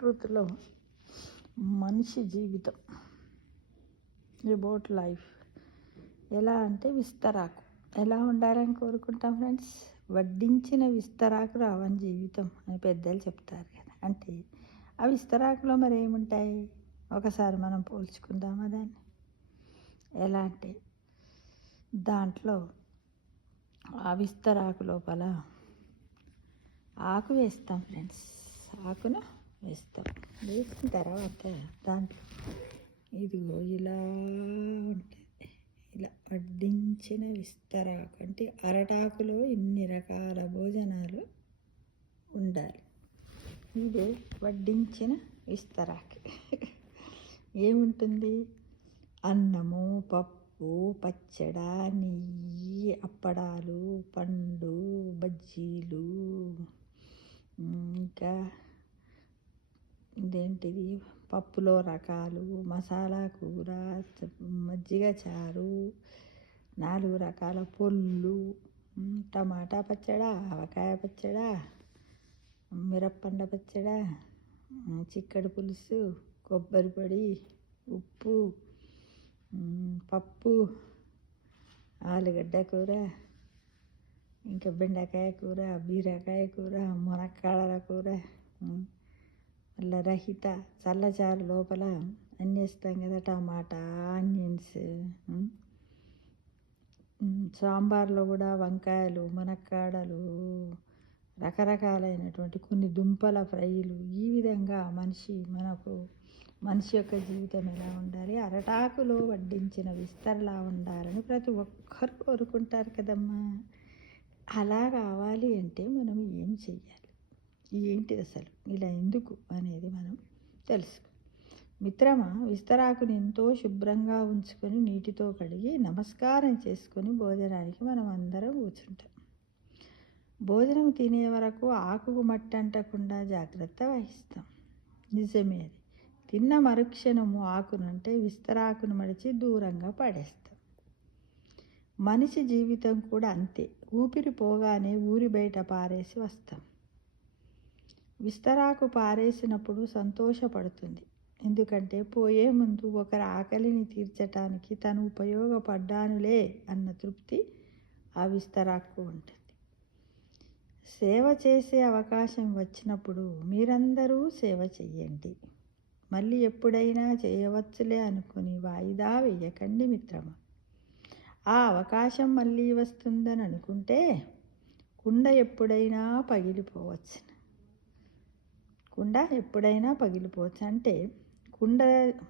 ప్రకృతిలో మనిషి జీవితం అబౌట్ లైఫ్ ఎలా అంటే విస్తరాకు ఎలా ఉండాలని కోరుకుంటాం ఫ్రెండ్స్. వడ్డించిన విస్తరాకు రావని జీవితం అని పెద్దలు చెప్తారు కదా. అంటే ఆ విస్తరాకులో మరి ఏముంటాయి ఒకసారి మనం పోల్చుకుందామా దాన్ని. ఎలా అంటే దాంట్లో ఆ విస్తరాకు లోపల ఆకు వేస్తాం ఫ్రెండ్స్. ఆకును వేస్తాం. వేసిన తర్వాత దాంట్లో ఇదిగో ఇలా ఉంటుంది. ఇలా వడ్డించిన విస్తరాకు అంటే అరటాకులో ఇన్ని రకాల భోజనాలు ఉండాలి. ఇదే వడ్డించిన విస్తరాకు. ఏముంటుంది? అన్నము, పప్పు, పచ్చడ, నెయ్యి, అప్పడాలు, పండు, బజ్జీలు, ఇంకా ఇదేంటిది పప్పులో రకాలు, మసాలా కూర, మజ్జిగ చారు, 4 రకాల పొళ్ళు, టమాటా పచ్చడ, ఆవకాయ పచ్చడ, మిరప్పండ పచ్చడ, చిక్కడి పులుసు, కొబ్బరి పొడి, ఉప్పు, పప్పు, ఆలుగడ్డ కూర, ఇంకా బెండకాయ కూర, బీరకాయ కూర, మునక్కాడల కూర, మళ్ళీ రహిత చల్లచారు లోపల అన్నీ వేస్తాం కదా. టమాటా, ఆనియన్స్, సాంబార్లో కూడా వంకాయలు, మునక్కాడలు, రకరకాలైనటువంటి కొన్ని దుంపల ఫ్రైలు. ఈ విధంగా మనిషి యొక్క జీవితం ఎలా ఉండాలి, అరటాకులో వడ్డించిన విస్తరలా ఉండాలని ప్రతి ఒక్కరు కోరుకుంటారు కదమ్మా. అలా కావాలి అంటే మనం ఏం చెయ్యాలి, ఏంటిది అసలు ఇలా ఎందుకు అనేది మనం తెలుసుకో. మిత్రమా, విస్తరాకుని ఎంతో శుభ్రంగా ఉంచుకొని నీటితో కడిగి నమస్కారం చేసుకొని భోజనానికి మనం అందరం కూర్చుంటాం. భోజనం తినే వరకు ఆకుకు మట్టి అంటకుండా జాగ్రత్త వహిస్తాం. నిజమే అది. తిన్న మరుక్షణము ఆకునంటే విస్తరాకును మడిచి దూరంగా పడేస్తాం. మనిషి జీవితం కూడా అంతే. ఊపిరి పోగానే ఊరి బయట పారేసి వస్తాం. విస్తరాకు పారేసినప్పుడు సంతోషపడుతుంది. ఎందుకంటే పోయే ముందు ఒకరి ఆకలిని తీర్చటానికి తను ఉపయోగపడ్డానులే అన్న తృప్తి ఆ విస్తరాకు ఉంటుంది. సేవ చేసే అవకాశం వచ్చినప్పుడు మీరందరూ సేవ చెయ్యండి. మళ్ళీ ఎప్పుడైనా చేయవచ్చులే అనుకుని వాయిదా వేయకండి మిత్రమా. ఆ అవకాశం మళ్ళీ వస్తుందని అనుకుంటే కుండ ఎప్పుడైనా పగిలిపోవచ్చు. అంటే కుండ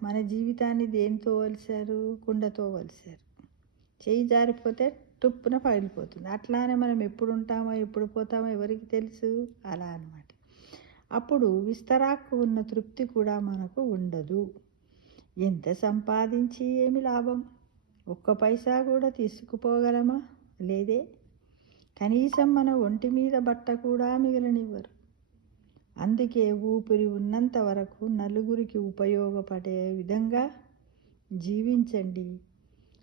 మన జీవితాన్ని దేనితో వలిశారు? కుండతో వలిశారు. చెయ్యి జారిపోతే టుప్పున పగిలిపోతుంది. అట్లానే మనం ఎప్పుడు ఉంటామో ఎప్పుడు పోతామో ఎవరికి తెలుసు? అలా అన్నమాట. అప్పుడు విస్తరాకు ఉన్న తృప్తి కూడా మనకు ఉండదు. ఎంత సంపాదించి ఏమి లాభం? 1 పైసా కూడా తీసుకుపోగలమా? లేదే. కనీసం మన ఒంటి మీద బట్ట కూడా మిగలనివ్వరు. అందుకే ఊపిరి ఉన్నంత వరకు నలుగురికి ఉపయోగపడే విధంగా జీవించండి.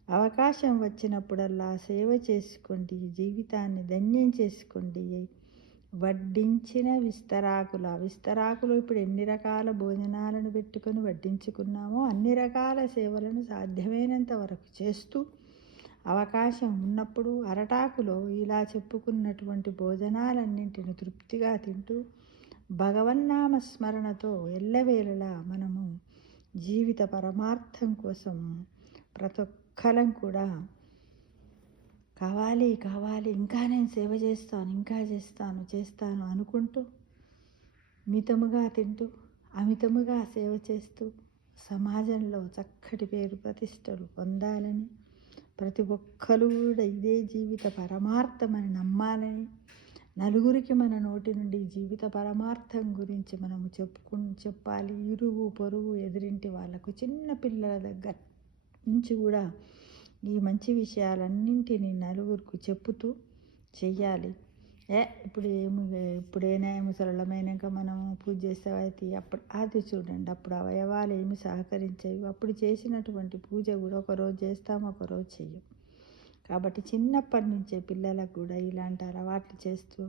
అవకాశం వచ్చినప్పుడల్లా సేవ చేసుకోండి. జీవితాన్ని ధన్యం చేసుకోండి. వడ్డించిన విస్తరాకులు ఇప్పుడు ఎన్ని రకాల భోజనాలను పెట్టుకొని వడ్డించుకున్నామో అన్ని రకాల సేవలను సాధ్యమైనంత వరకు చేస్తూ అవకాశం ఉన్నప్పుడు అరటాకులో ఇలా చెప్పుకున్నటువంటి భోజనాలన్నింటిని తృప్తిగా తింటూ భగవన్నామ స్మరణతో ఎల్లవేళలా మనము జీవిత పరమార్థం కోసం ప్రతి ఒక్కరం కూడా కావాలి ఇంకా నేను సేవ చేస్తాను, ఇంకా చేస్తాను అనుకుంటూ మితముగా తింటూ అమితముగా సేవ చేస్తూ సమాజంలో చక్కటి పేరు ప్రతిష్టలు పొందాలని, ప్రతి ఒక్కరు కూడా ఇదే జీవిత పరమార్థమని నమ్మాలని, నలుగురికి మన నోటి నుండి జీవిత పరమార్థం గురించి మనము చెప్పాలి. ఇరుగు పొరుగు ఎదురింటి వాళ్ళకు, చిన్న పిల్లల దగ్గర నుంచి కూడా ఈ మంచి విషయాలన్నింటినీ నలుగురికి చెప్పుతూ చెయ్యాలి. ఇప్పుడైనా ముసలమైనాక మనం పూజ చేసేవైతే అప్పుడు అది చూడండి, అప్పుడు అవయవాలు ఏమి సహకరించేవి. అప్పుడు చేసినటువంటి పూజ కూడా ఒకరోజు చేస్తాం, ఒకరోజు చెయ్యం. కాబట్టి చిన్నప్పటి నుంచే పిల్లలకు కూడా ఇలాంటి అలవాట్లు చేస్తూ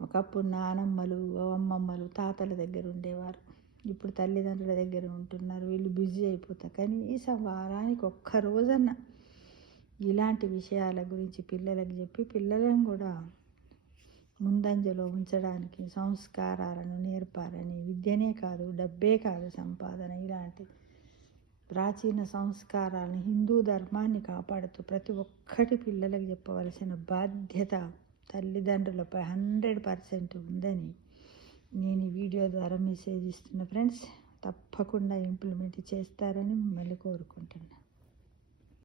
ఒకప్పుడు నానమ్మలు, అమ్మమ్మలు, తాతల దగ్గర ఉండేవారు. ఇప్పుడు తల్లిదండ్రుల దగ్గర ఉంటున్నారు. వీళ్ళు బిజీ అయిపోతారు. కానీ ఈ వారానికి ఒక్క రోజన్నా ఇలాంటి విషయాల గురించి పిల్లలకు చెప్పి పిల్లలను కూడా ముందంజలో ఉంచడానికి సంస్కారాలను నేర్పాలని, విద్యనే కాదు, డబ్బే కాదు సంపాదన, ఇలాంటి ప్రాచీన సంస్కారాలను, హిందూ ధర్మాన్ని కాపాడుతూ ప్రతి ఒక్కటి పిల్లలకు చెప్పవలసిన బాధ్యత తల్లిదండ్రులపై 100% ఉందని నేను ఈ వీడియో ద్వారా మెసేజ్ ఇస్తున్నా. ఫ్రెండ్స్, తప్పకుండా ఇంప్లిమెంట్ చేస్తారని మిమ్మల్ని కోరుకుంటున్నాను.